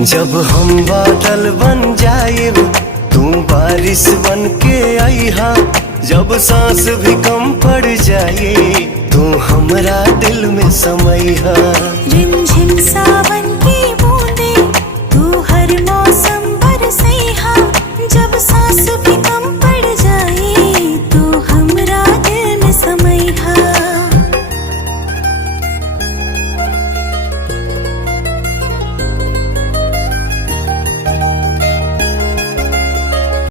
जब हम बादल बन जाए तू बारिश बन के आईहा। जब सांस भी कम पड़ जाए तू हमरा दिल में समैहा। रिमझिम सावन की